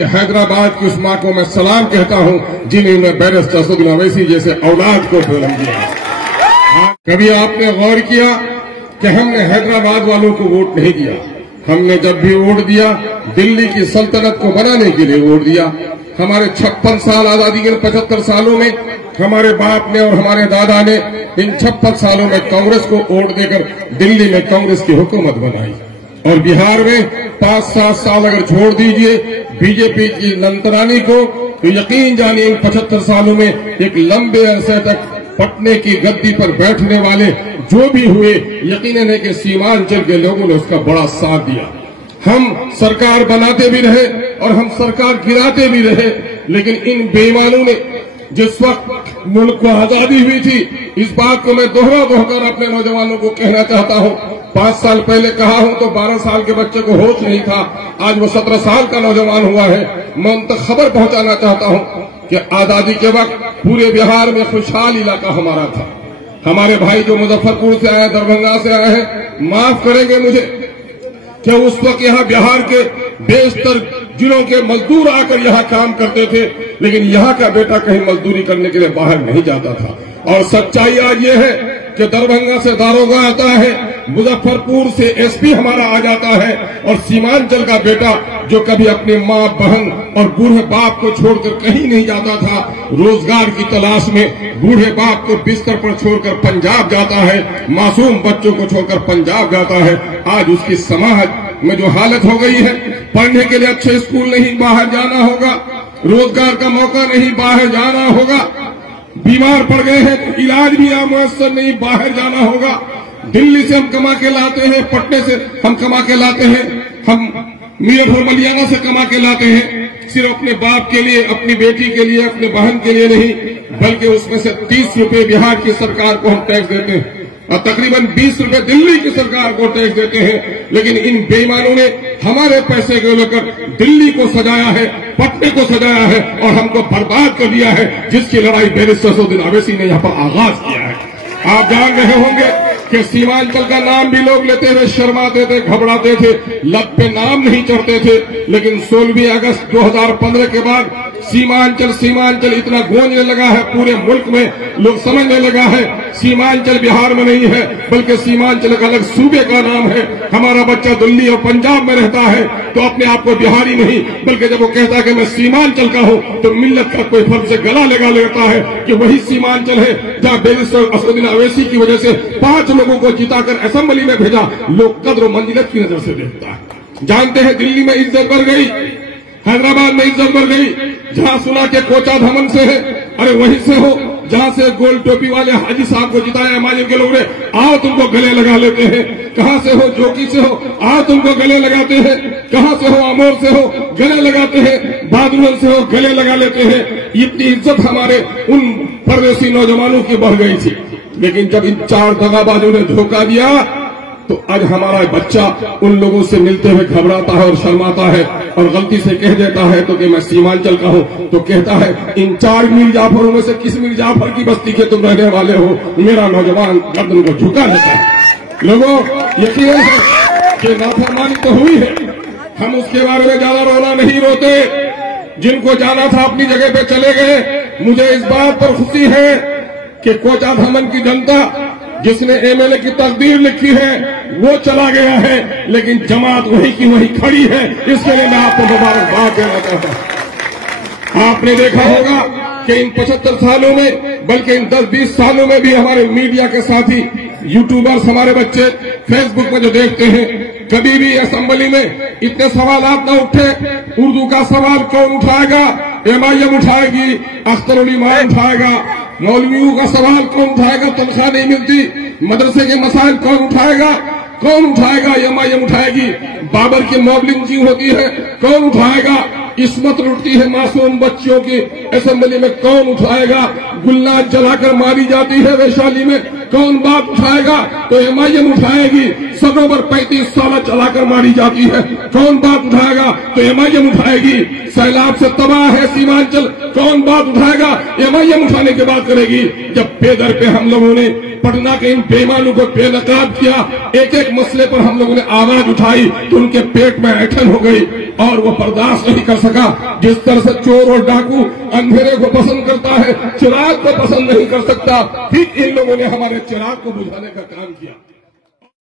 हैदराबाद की उस मां को मैं सलाम कहता हूं जिन्होंने बैरिस्टर असदुद्दीन ओवैसी जैसे औलाद को जन्म दिया। कभी आपने गौर किया कि हमने हैदराबाद वालों को वोट नहीं दिया। हमने जब भी वोट दिया दिल्ली की सल्तनत को बनाने के लिए वोट दिया। हमारे 56 साल आजादी के 75 सालों में हमारे बाप ने और हमारे दादा ने इन 56 सालों में कांग्रेस को वोट देकर दिल्ली में कांग्रेस की हुकूमत बनाई। और बिहार में 5-7 साल अगर छोड़ दीजिए बीजेपी की नंतरानी को, तो यकीन जानिए इन 75 सालों में एक लंबे अरसे तक पटने की गद्दी पर बैठने वाले जो भी हुए, यकीनन है कि सीमांचल के लोगों ने उसका बड़ा साथ दिया। हम सरकार बनाते भी रहे और हम सरकार गिराते भी रहे, लेकिन इन बेईमानों ने जिस वक्त मुल्क को आजादी हुई थी, इस बात को मैं दोहराकर अपने नौजवानों को कहना चाहता हूं। 5 साल पहले कहा हूं तो 12 साल के बच्चे को होश नहीं था, आज वो 17 साल का नौजवान हुआ है। मैं उन तक खबर पहुंचाना चाहता हूं कि आजादी के वक्त पूरे बिहार में खुशहाल इलाका हमारा था। हमारे भाई जो मुजफ्फरपुर से आए, दरभंगा से आए हैं, माफ करेंगे मुझे कि उस वक्त यहाँ बिहार के बेशतर जिलों के मजदूर आकर यहाँ काम करते थे, लेकिन यहाँ का बेटा कहीं मजदूरी करने के लिए बाहर नहीं जाता था। और सच्चाई आज ये है कि दरभंगा से दारोगा आता है, मुजफ्फरपुर से एसपी हमारा आ जाता है, और सीमांचल का बेटा जो कभी अपने माँ बहन और बूढ़े बाप को छोड़कर कहीं नहीं जाता था, रोजगार की तलाश में बूढ़े बाप को बिस्तर पर छोड़कर पंजाब जाता है, मासूम बच्चों को छोड़कर पंजाब जाता है। आज उसकी समाज में जो हालत हो गई है, पढ़ने के लिए अच्छे स्कूल नहीं, बाहर जाना होगा, रोजगार का मौका नहीं, बाहर जाना होगा, बीमार पड़ गए हैं तो इलाज भी मुयस्सर नहीं, बाहर जाना होगा। दिल्ली से हम कमा के लाते हैं, पटने से हम कमा के लाते हैं, हम मीरपुर मलियाना से कमा के लाते हैं, सिर्फ अपने बाप के लिए, अपनी बेटी के लिए, अपने बहन के लिए नहीं, बल्कि उसमें से 30 रुपए बिहार की सरकार को हम टैक्स देते हैं और तकरीबन 20 रुपए दिल्ली की सरकार को टैक्स देते हैं। लेकिन इन बेईमानों ने हमारे पैसे को लेकर दिल्ली को सजाया है, पटने को सजाया है और हमको बर्बाद कर दिया है, जिसकी लड़ाई बैरिस्टर असदुद्दीन ओवैसी ने यहाँ पर आगाज किया है। आप जान रहे होंगे कि सीमांचल का नाम भी लोग लेते हुए शर्माते थे, घबराते थे, लब पे नाम नहीं चढ़ते थे, लेकिन 16 अगस्त 2015 के बाद सीमांचल इतना गूंजने लगा है, पूरे मुल्क में लोग समझने लगा है सीमांचल बिहार में नहीं है, बल्कि सीमांचल एक अलग सूबे का नाम है। हमारा बच्चा दिल्ली और पंजाब में रहता है तो अपने आप को बिहारी नहीं, बल्कि जब वो कहता है कि मैं सीमांचल का हूं, तो मिल्लत का कोई फर्ज से गला लगा लेता है कि वही सीमांचल है जहां बैरिस्टर असदुद्दीन ओवैसी की वजह से 5 लोगों को जिताकर असेंबली में भेजा। लोग कद्र मंजिलत की नजर से देखता है। जानते हैं दिल्ली में इज्जत बढ़ गई, हैदराबाद में इज्जत बढ़ गई, जहां सुना के कोचा धमन से है, अरे वहीं से हो जहां से गोल टोपी वाले हाजी साहब को जिताया एमआईएम के लोग ने, आओ तुमको गले लगा लेते हैं। कहां से हो, जोकी से हो, आओ तुमको गले लगाते हैं। कहां से हो, अमोर से हो, गले लगाते हैं। बादुलन से हो, गले लगा लेते हैं। इतनी इज्जत हमारे उन परदेसी नौजवानों की बढ़ गई थी, लेकिन जब इन 4 दगाबाजों ने धोखा दिया तो आज हमारा बच्चा उन लोगों से मिलते हुए घबराता है और शर्माता है और गलती से कह देता है तो कि मैं सीमांचल का हूं, तो कहता है इन 4 मीर जाफरों में से किस मीर जाफर की बस्ती के तुम रहने वाले हो। मेरा नौजवान गर्दन को झुका लेता है। लोगों यकीन है कि नाफरमानी तो हुई है, हम उसके बारे में ज्यादा रोना नहीं रोते। जिनको जाना था अपनी जगह पे चले गए। मुझे इस बात पर खुशी है कि कोचा धमन की जनता जिसने एमएलए की तकदीर लिखी है वो चला गया है, लेकिन जमात वही की वही खड़ी है। इसके लिए मैं आपको मुबारकबाद देना चाहता हूं। आपने देखा होगा कि इन 75 सालों में, बल्कि इन 10-20 सालों में भी हमारे मीडिया के साथी यूट्यूबर्स, हमारे बच्चे फेसबुक में जो देखते हैं, कभी भी असेंबली में इतने सवाल न उठे। उर्दू का सवाल कौन उठाएगा? एमआईएम उठाएगी, अख्तर उल ईमान उठाएगा। मौलवियों का सवाल कौन उठाएगा? तनख्वाह नहीं मिलती। मदरसे के मसाइल कौन उठाएगा? कौन उठाएगा? एमआईएम उठाएगी। बाबर की मॉब लिंचिंग होती है, कौन उठाएगा? इस्मत लुटती है मासूम बच्चियों की, असेंबली में कौन उठाएगा? गुलनाज जलाकर मारी जाती है वैशाली में, कौन बात उठाएगा? तो एमआईएम उठाएगी। सरोवर 35 साल चलाकर मारी जाती है, कौन बात उठाएगा? तो एमआईएम उठाएगी। सैलाब से तबाह है सीमांचल, कौन बात उठाएगा? एमआईएम उठाने की बात करेगी। जब पेदर पे हम लोगों ने पटना के इन बेईमानों को बेनकाब किया, एक एक मसले पर हम लोगों ने आवाज उठाई, तो उनके पेट में ऐंठन हो गई और वो बर्दाश्त नहीं कर सका। जिस तरह से चोर और डाकू अंधेरे को पसंद करता है, चिराग को पसंद नहीं कर सकता, ठीक इन लोगों ने हमारे चिराग को बुझाने का काम किया।